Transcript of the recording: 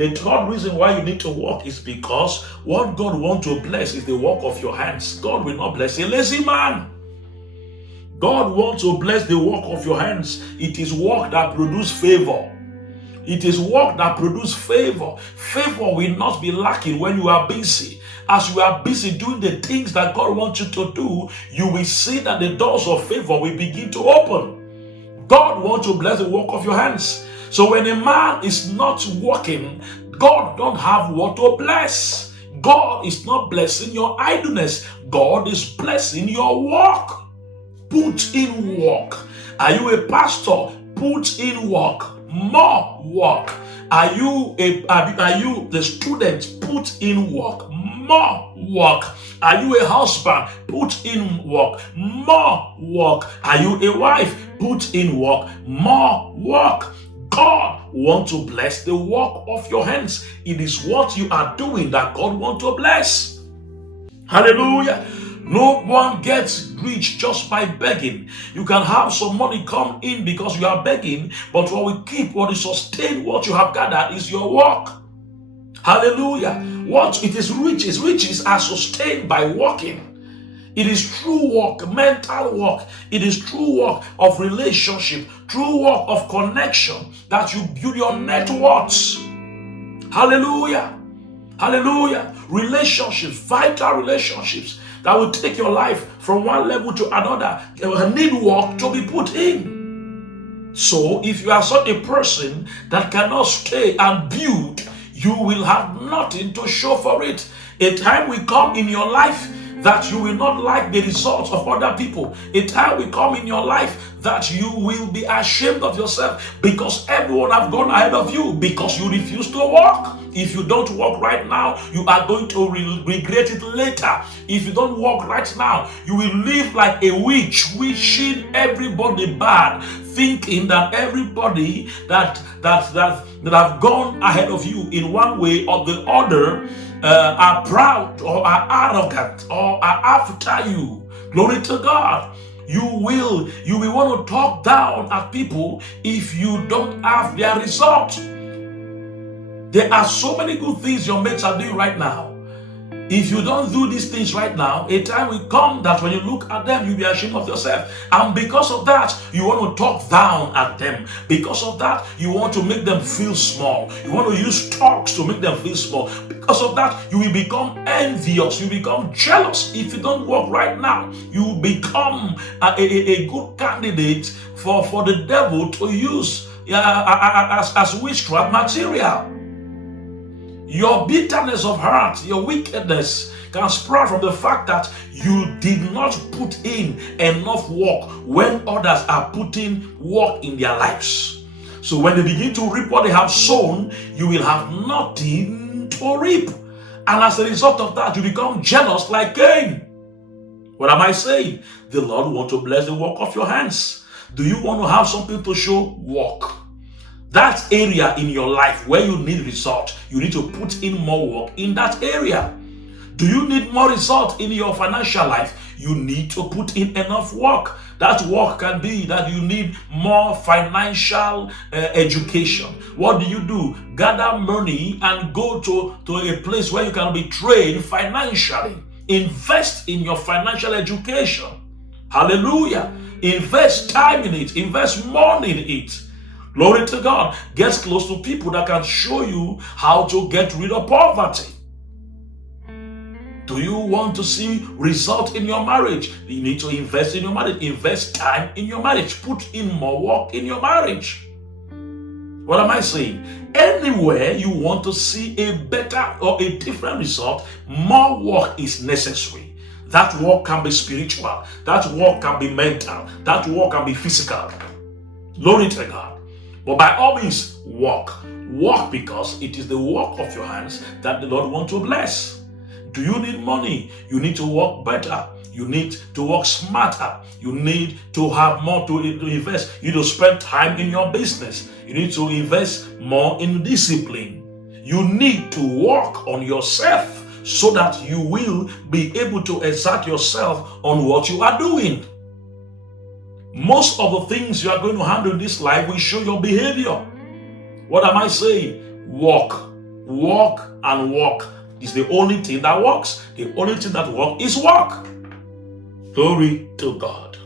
The third reason why you need to work is because what God wants to bless is the work of your hands. God will not bless a lazy man. God wants to bless the work of your hands. It is work that produces favor. It is work that produces favor. Favor will not be lacking when you are busy. As you are busy doing the things that God wants you to do, you will see that the doors of favor will begin to open. God wants to bless the work of your hands. So when a man is not working, God don't have what to bless. God is not blessing your idleness. God is blessing your work. Put in work. Are you a pastor? Put in work. More work. Are you the student? Put in work. More work. Are you a husband? Put in work. More work. Are you a wife? Put in work. More work. God wants to bless the work of your hands. It is what you are doing that God wants to bless. Hallelujah. No one gets rich just by begging. You can have some money come in because you are begging, but what will keep, what will sustain what you have gathered is your work. Hallelujah. What it is riches are sustained by working. It is true work, mental work. It is true work of relationship, true work of connection that you build your networks. Hallelujah. Hallelujah. Relationships, vital relationships that will take your life from one level to another need work to be put in. So if you are such a person that cannot stay and build, you will have nothing to show for it. A time will come in your life that you will not like the results of other people. A time will come in your life that you will be ashamed of yourself because everyone have gone ahead of you because you refuse to walk. If you don't walk right now, you are going to regret it later. If you don't walk right now, you will live like a witch, wishing everybody bad, thinking that everybody that have gone ahead of you in one way or the other are proud or are arrogant or are after you. Glory to God. You will want to talk down at people if you don't have their result. There are so many good things your mates are doing right now. If you don't do these things right now, a time will come that when you look at them, you'll be ashamed of yourself. And because of that, you want to talk down at them. Because of that, you want to make them feel small. You want to use talks to make them feel small. Because of that, you will become envious. You become jealous. If you don't work right now, you will become a good candidate for the devil to use as witchcraft material. Your bitterness of heart, your wickedness can sprout from the fact that you did not put in enough work when others are putting work in their lives. So when they begin to reap what they have sown, you will have nothing to reap. And as a result of that, you become jealous like Cain. What am I saying? The Lord wants to bless the work of your hands. Do you want to have something to show? Work. That area in your life where you need result, you need to put in more work in that area. Do you need more result in your financial life? You need to put in enough work. That work can be that you need more financial education. What do? Gather money and go to a place where you can be trained financially. Invest in your financial education. Hallelujah. Invest time in it. Invest money in it. Glory to God. Get close to people that can show you how to get rid of poverty. Do you want to see result in your marriage? You need to invest in your marriage. Invest time in your marriage. Put in more work in your marriage. What am I saying? Anywhere you want to see a better or a different result, more work is necessary. That work can be spiritual. That work can be mental. That work can be physical. Glory to God. But by all means, walk. Walk because it is the work of your hands that the Lord wants to bless. Do you need money? You need to work better. You need to work smarter. You need to have more to invest. You need to spend time in your business. You need to invest more in discipline. You need to work on yourself so that you will be able to exert yourself on what you are doing. Most of the things you are going to handle in this life will show your behavior. What am I saying? Walk. Walk and walk is the only thing that works. The only thing that works is walk. Glory to God.